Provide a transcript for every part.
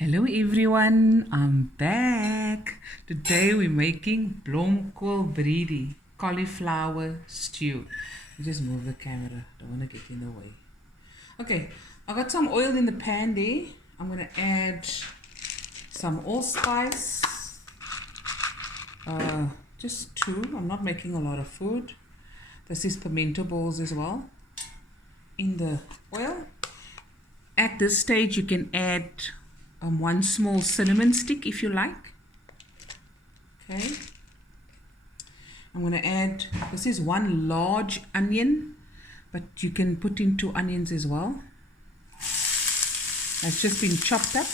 Hello everyone, I'm back. Today we're making Blomkool Bredie cauliflower stew. Just move the camera, don't want to get in the way. Okay, I got some oil in the pan there. I'm going to add some allspice. Just two, I'm not making a lot of food. This is pimento balls as well in the oil. At this stage you can add one small cinnamon stick if you like. Okay, I'm going to add, this is one large onion, but you can put in 2 onions as well. It's just been chopped up.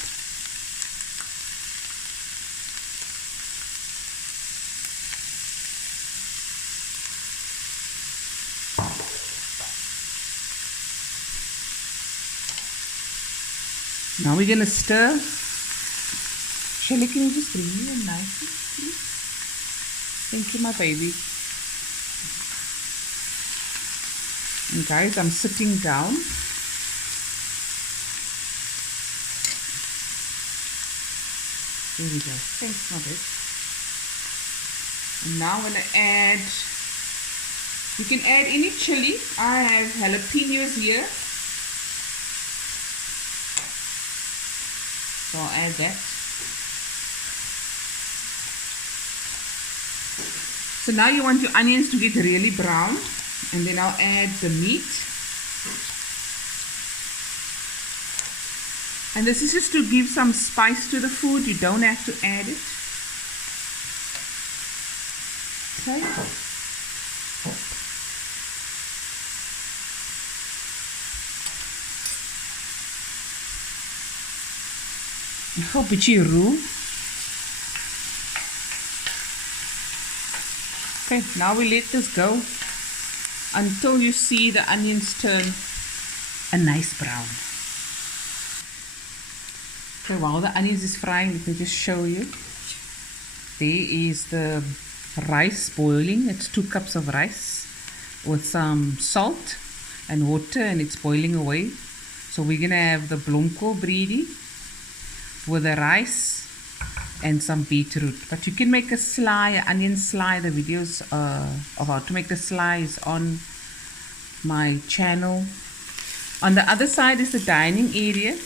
Now we're going to stir. Shelly, can you just bring me a knife, please? Thank you, my baby. And guys, I'm sitting down. There we go. Thanks, my baby. And now I'm going to add, you can add any chili. I have jalapenos here. So I'll add that. So now you want your onions to get really brown, and then I'll add the meat. And this is just to give some spice to the food. You don't have to add it. Okay. Een beetje roux. Okay, now we let this go until you see the onions turn a nice brown. Okay, while the onions is frying, let me just show you. There is the rice boiling. It's 2 cups of rice with some salt and water, and it's boiling away. So we're gonna have the Blomkool Bredie with the rice and some beetroot. But you can make a sly, onion sly. The videos of how to make the sly is on my channel. On the other side is the dining area.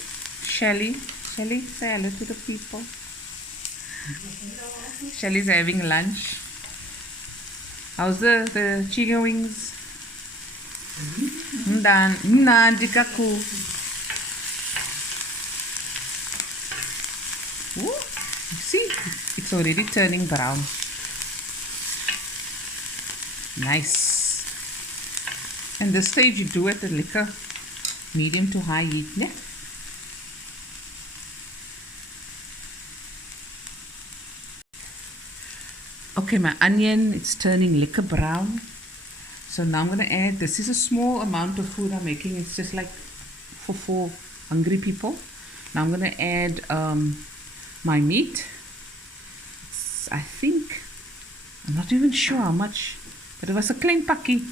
Shelly, say hello to the people. Shelly's having lunch. How's the chicken wings? Ooh, you see, it's already turning brown. Nice. And this stage you do at the liquor medium to high heat. Yeah? Okay, my onion, it's turning liquor brown. So now I'm going to add, this is a small amount of food I'm making. It's just like for 4 hungry people. Now I'm going to add my meat. I think, I'm not even sure how much, but it was a klein pakkie.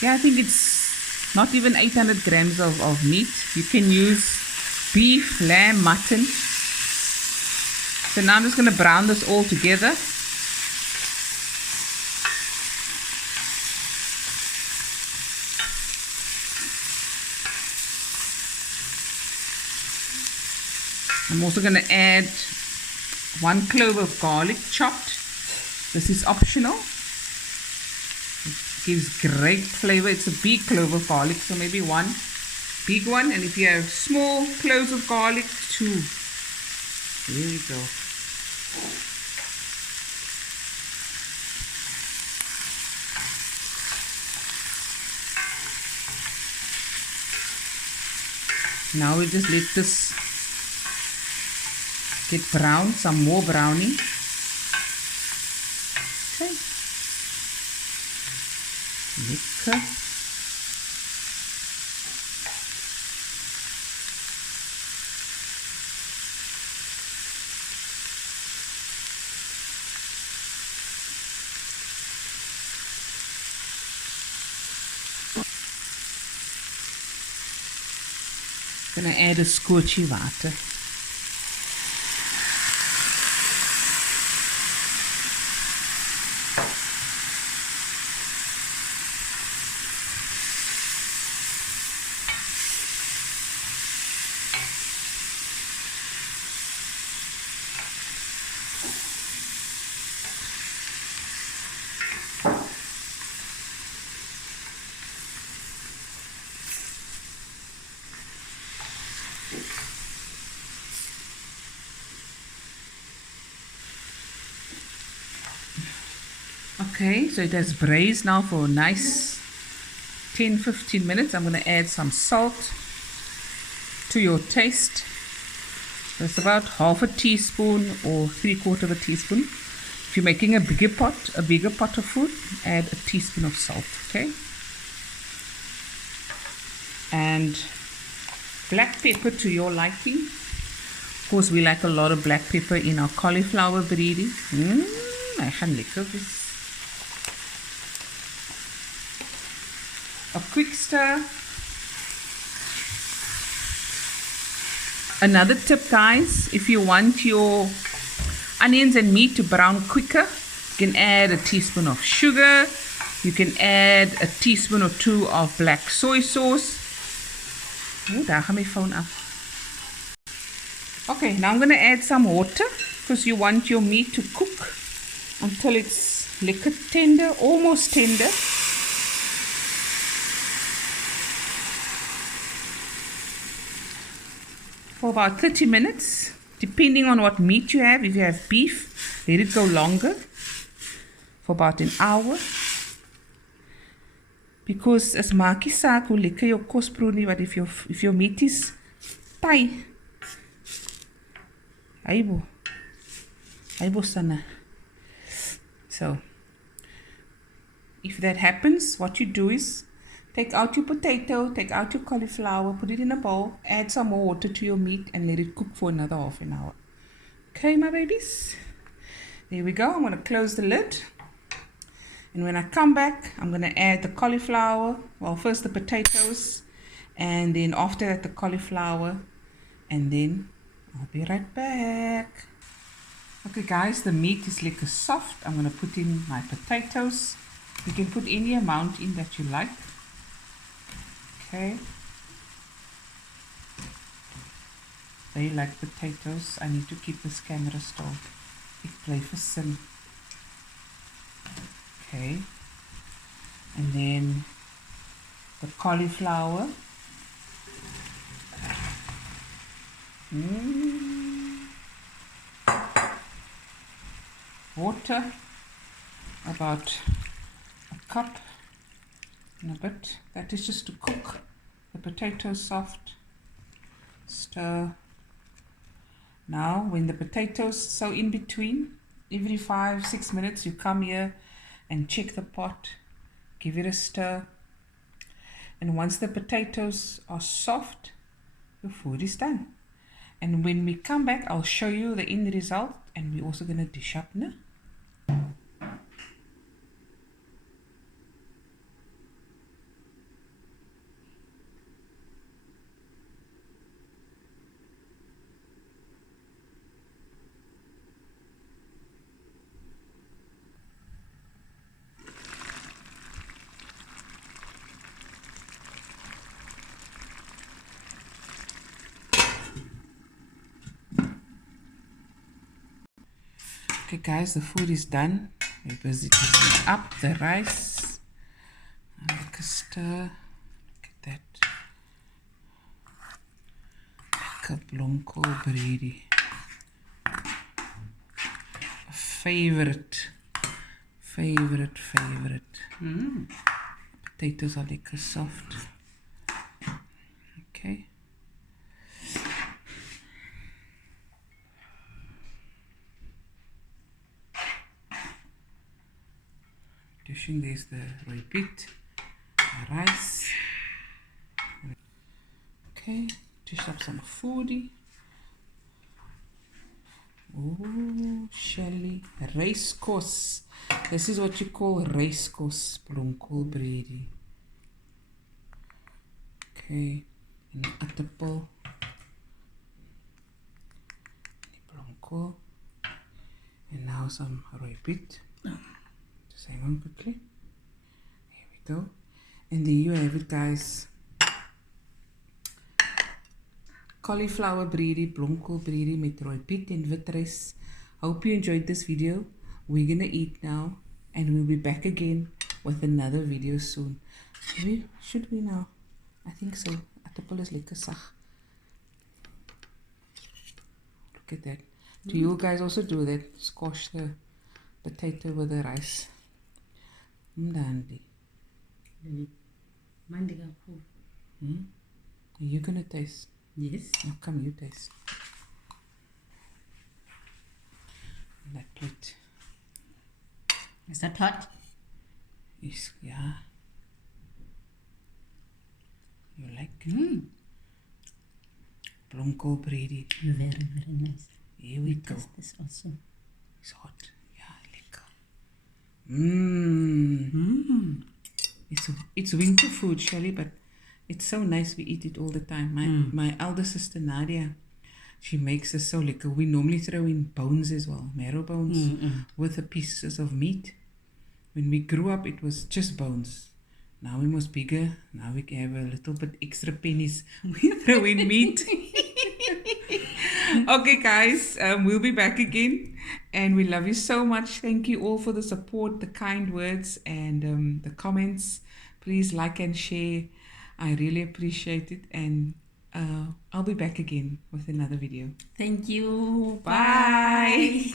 Yeah, I think it's not even 800 grams of meat. You can use beef, lamb, mutton. So now I'm just going to brown this all together. I'm also going to add 1 clove of garlic chopped. This is optional. It gives great flavor. It's a big clove of garlic, so maybe 1 big one. And if you have small cloves of garlic, 2. There we go. Now we just let this get brown, some more browning. Okay. Lekker. Gonna add a skootjie water. Okay, so it has braised now for a nice 10-15 minutes. I'm going to add some salt to your taste. That's about half a teaspoon or 3/4 of a teaspoon. If you're making a bigger pot of food, add a teaspoon of salt, okay? And black pepper to your liking. Of course, we like a lot of black pepper in our cauliflower Bredie. Hy gaan lekker wees. A quick stir. Another tip, guys, if you want your onions and meat to brown quicker, you can add a teaspoon of sugar. You can add a teaspoon or 2 of black soy sauce. Oh, daar gaan my phone af. Okay, now I'm going to add some water because you want your meat to cook until it's lekker tender, almost tender. For about 30 minutes, depending on what meat you have. If you have beef, let it go longer, for about an hour. Because as maakie saak hoe lekker jou kos proe nie, but if your meat is Thai, aibo sana. So if that happens, what you do is take out your potato, take out your cauliflower, put it in a bowl, add some more water to your meat and let it cook for another half an hour. Okay, my babies, there we go. I'm going to close the lid, and when I come back, I'm going to add the cauliflower, well, first the potatoes, and then after that the cauliflower, and then I'll be right back. Okay guys, the meat is lekker soft. I'm going to put in my potatoes. You can put any amount in that you like. Okay. They like potatoes. I need to keep this camera still. Ek bly versin. Okay. And then the cauliflower. Water, about a cup and a bit. That is just to cook the potatoes soft. Stir. Now when the potatoes, so in between, every 5-6 minutes you come here and check the pot, give it a stir, and once the potatoes are soft, your food is done. And when we come back, I'll show you the end result, and we're also going to dish up now. Okay guys, the food is done. We're busy cooking up the rice. Like a stir. Look at that. Like a Blomkool Bredie. Favorite. Potatoes are lekker soft. Okay. Dishing, there's the repeat, the rice. Okay, dish up some foodie. Oh, Shelly, race course. This is what you call race course, Blomkool Bredie. Okay, and aartappel. blomkool. And now some rooibit. Just hang on quickly. Here we go. And there you have it, guys. Cauliflower Bredie, Blomkool Bredie met rooibit and wit rice. Hope you enjoyed this video. We're gonna eat now, and we'll be back again with another video soon. Should we now? I think so. Aardappel is lekker sag. Look at that. Do you guys also do that? Squash the potato with the rice. Dandy. Are you gonna taste? Yes. Oh, come, you taste. That plate. Is that hot? Yes, yeah. You like Blomkool Bredie. Very, very nice. Here we go. Taste this also. It's hot. Yeah, lekker. It's winter food, Shelly, but it's so nice. We eat it all the time. My elder sister Nadia, she makes us so lekker. We normally throw in bones as well, marrow bones with the pieces of meat. When we grew up, it was just bones. Now we must bigger. Now we have a little bit extra pennies. We throw in meat. Okay, guys, we'll be back again, and we love you so much. Thank you all for the support, the kind words, and the comments. Please like and share. I really appreciate it, and I'll be back again with another video. Thank you. Bye.